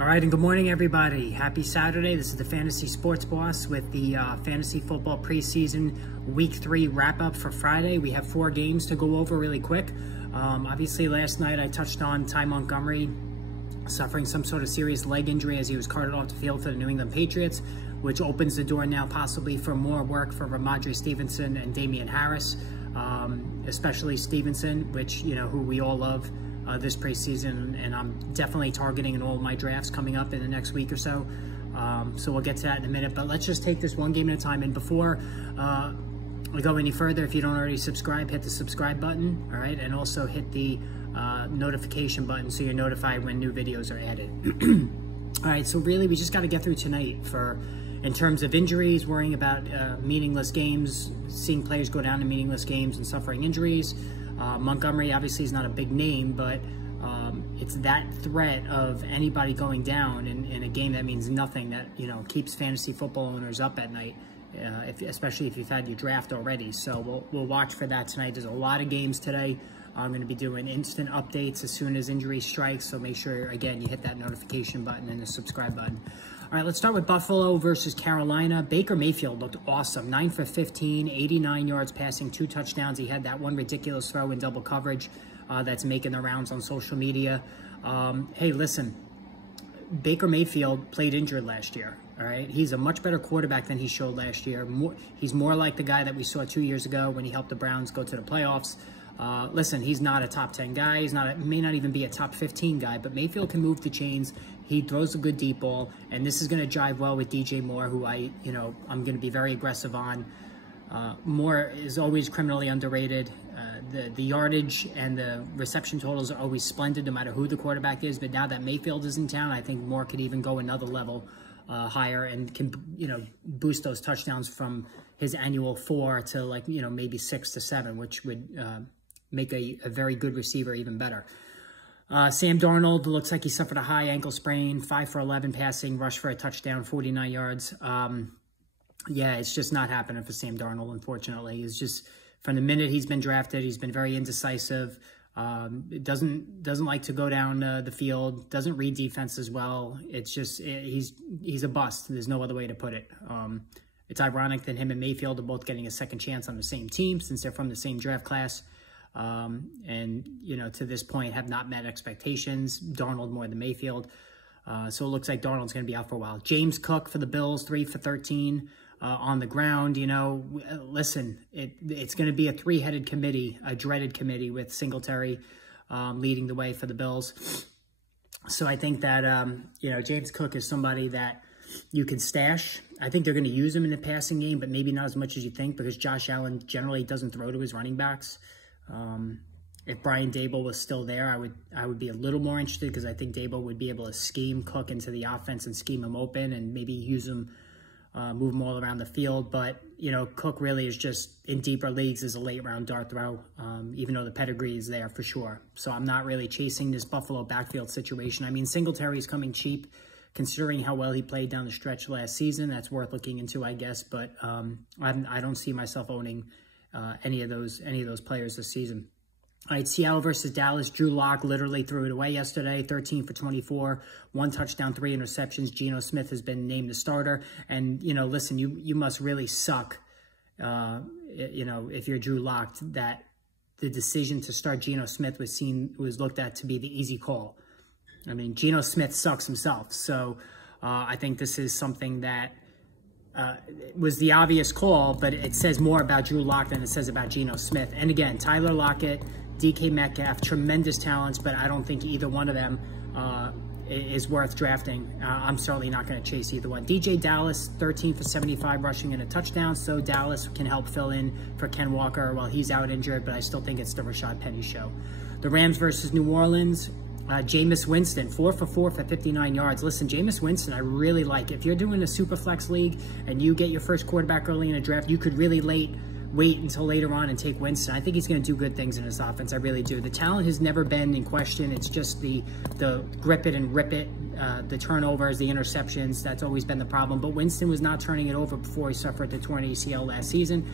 All right, and good morning, everybody. Happy Saturday. This is the Fantasy Sports Boss with the Fantasy Football Preseason Week 3 wrap-up for Friday. We have 4 games to go over really quick. Obviously, last night I touched on Ty Montgomery suffering some sort of serious leg injury as he was carted off the field for the New England Patriots, which opens the door now possibly for more work for Rhamondre Stevenson and Damian Harris, especially Stevenson, which, you know, who we all love this preseason, and I'm definitely targeting in all my drafts coming up in the next week or so. So we'll get to that in a minute, but let's just take this one game at a time. And before we go any further, if you don't already subscribe, hit the subscribe button, all right? And also hit the notification button so you're notified when new videos are added. All right, so really we just got to get through tonight in terms of injuries, worrying about meaningless games, seeing players go down to meaningless games and suffering injuries. Montgomery obviously is not a big name, but it's that threat of anybody going down in a game that means nothing that, you know, keeps fantasy football owners up at night, especially if you've had your draft already. So we'll watch for that tonight. There's a lot of games today. I'm going to be doing instant updates as soon as injury strikes, so make sure, again, you hit that notification button and the subscribe button. All right, let's start with Buffalo versus Carolina. Baker Mayfield looked awesome. 9 for 15, 89 yards passing, 2 touchdowns. He had that one ridiculous throw in double coverage that's making the rounds on social media. Hey, listen, Baker Mayfield played injured last year. All right, he's a much better quarterback than he showed last year. He's more like the guy that we saw 2 years ago when he helped the Browns go to the playoffs. Listen, he's not a top 10 guy. May not even be a top 15 guy, but Mayfield can move the chains. He throws a good deep ball, and this is going to jive well with DJ Moore, who I'm going to be very aggressive on. Moore is always criminally underrated. The yardage and the reception totals are always splendid no matter who the quarterback is, but now that Mayfield is in town, I think Moore could even go another level higher and can, boost those touchdowns from his annual 4 to maybe 6 to 7, which would make a very good receiver even better. Sam Darnold looks like he suffered a high ankle sprain, 5 for 11 passing, rushed for a touchdown, 49 yards. Yeah, it's just not happening for Sam Darnold, unfortunately. It's just, from the minute he's been drafted, he's been very indecisive. Doesn't like to go down the field, doesn't read defense as well. It's just, he's a bust. There's no other way to put it. It's ironic that him and Mayfield are both getting a second chance on the same team since they're from the same draft class. And, to this point have not met expectations. Darnold more than Mayfield. So it looks like Darnold's going to be out for a while. James Cook for the Bills, 3 for 13 on the ground. Listen, it's going to be a 3-headed committee, a dreaded committee with Singletary leading the way for the Bills. So I think that, James Cook is somebody that you can stash. I think they're going to use him in the passing game, but maybe not as much as you think, because Josh Allen generally doesn't throw to his running backs. If Brian Daboll was still there, I would be a little more interested, because I think Daboll would be able to scheme Cook into the offense and scheme him open and maybe use him, move him all around the field. But, Cook really is just in deeper leagues as a late-round dart throw, even though the pedigree is there for sure. So I'm not really chasing this Buffalo backfield situation. I mean, Singletary's coming cheap, considering how well he played down the stretch last season. That's worth looking into, I guess. But I don't see myself owning any of those players this season. All right, Seattle versus Dallas. Drew Lock literally threw it away yesterday, 13 for 24, 1 touchdown, 3 interceptions. Geno Smith has been named the starter. And, listen, you must really suck, if you're Drew Lock, that the decision to start Geno Smith was looked at to be the easy call. I mean, Geno Smith sucks himself. So I think this is something that was the obvious call, but it says more about Drew Lock than it says about Geno Smith. And again, Tyler Lockett, DK Metcalf, tremendous talents, but I don't think either one of them is worth drafting. I'm certainly not going to chase either one. DJ Dallas, 13 for 75 rushing and a touchdown, so Dallas can help fill in for Ken Walker while he's out injured, but I still think it's the Rashad Penny show. The Rams versus New Orleans. Jameis Winston, 4 for 4 for 59 yards. Listen, Jameis Winston, I really like. If you're doing a super flex league and you get your first quarterback early in a draft, you could really wait until later on and take Winston. I think he's going to do good things in this offense. I really do. The talent has never been in question. It's just the grip it and rip it, the turnovers, the interceptions. That's always been the problem. But Winston was not turning it over before he suffered the torn ACL last season.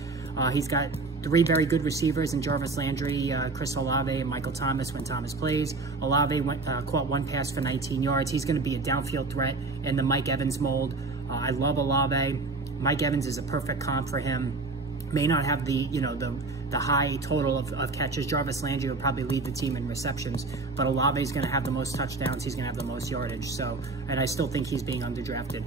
He's got 3 very good receivers in Jarvis Landry, Chris Olave, and Michael Thomas when Thomas plays. Olave caught 1 pass for 19 yards. He's going to be a downfield threat in the Mike Evans mold. I love Olave. Mike Evans is a perfect comp for him. May not have the, the high total of catches. Jarvis Landry will probably lead the team in receptions, but Olave is going to have the most touchdowns. He's going to have the most yardage. So, and I still think he's being underdrafted.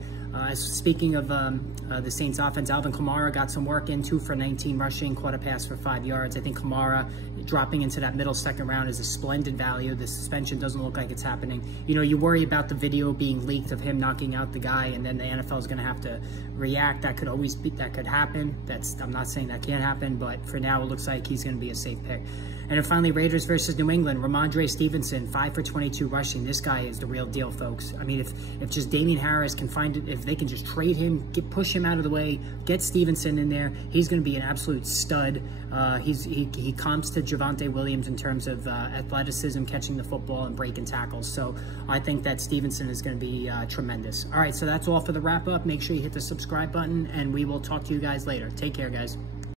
Speaking of the Saints offense, Alvin Kamara got some work in, 2 for 19 rushing, caught a pass for 5 yards. I think Kamara dropping into that middle second round is a splendid value. The suspension doesn't look like it's happening. You worry about the video being leaked of him knocking out the guy, and then the NFL is going to have to react. That could happen. I'm not saying that can't happen, but for now it looks like he's going to be a safe pick. And then finally, Raiders versus New England. Rhamondre Stevenson, 5 for 22 rushing. This guy is the real deal, folks. I mean, if just Damian Harris can find it, if they can just trade him, push him out of the way, get Stevenson in there, he's going to be an absolute stud. He comps to Javonte Williams in terms of athleticism, catching the football, and breaking tackles. So I think that Stevenson is going to be tremendous. All right, so that's all for the wrap up. Make sure you hit the subscribe button, and we will talk to you guys later. Take care, guys.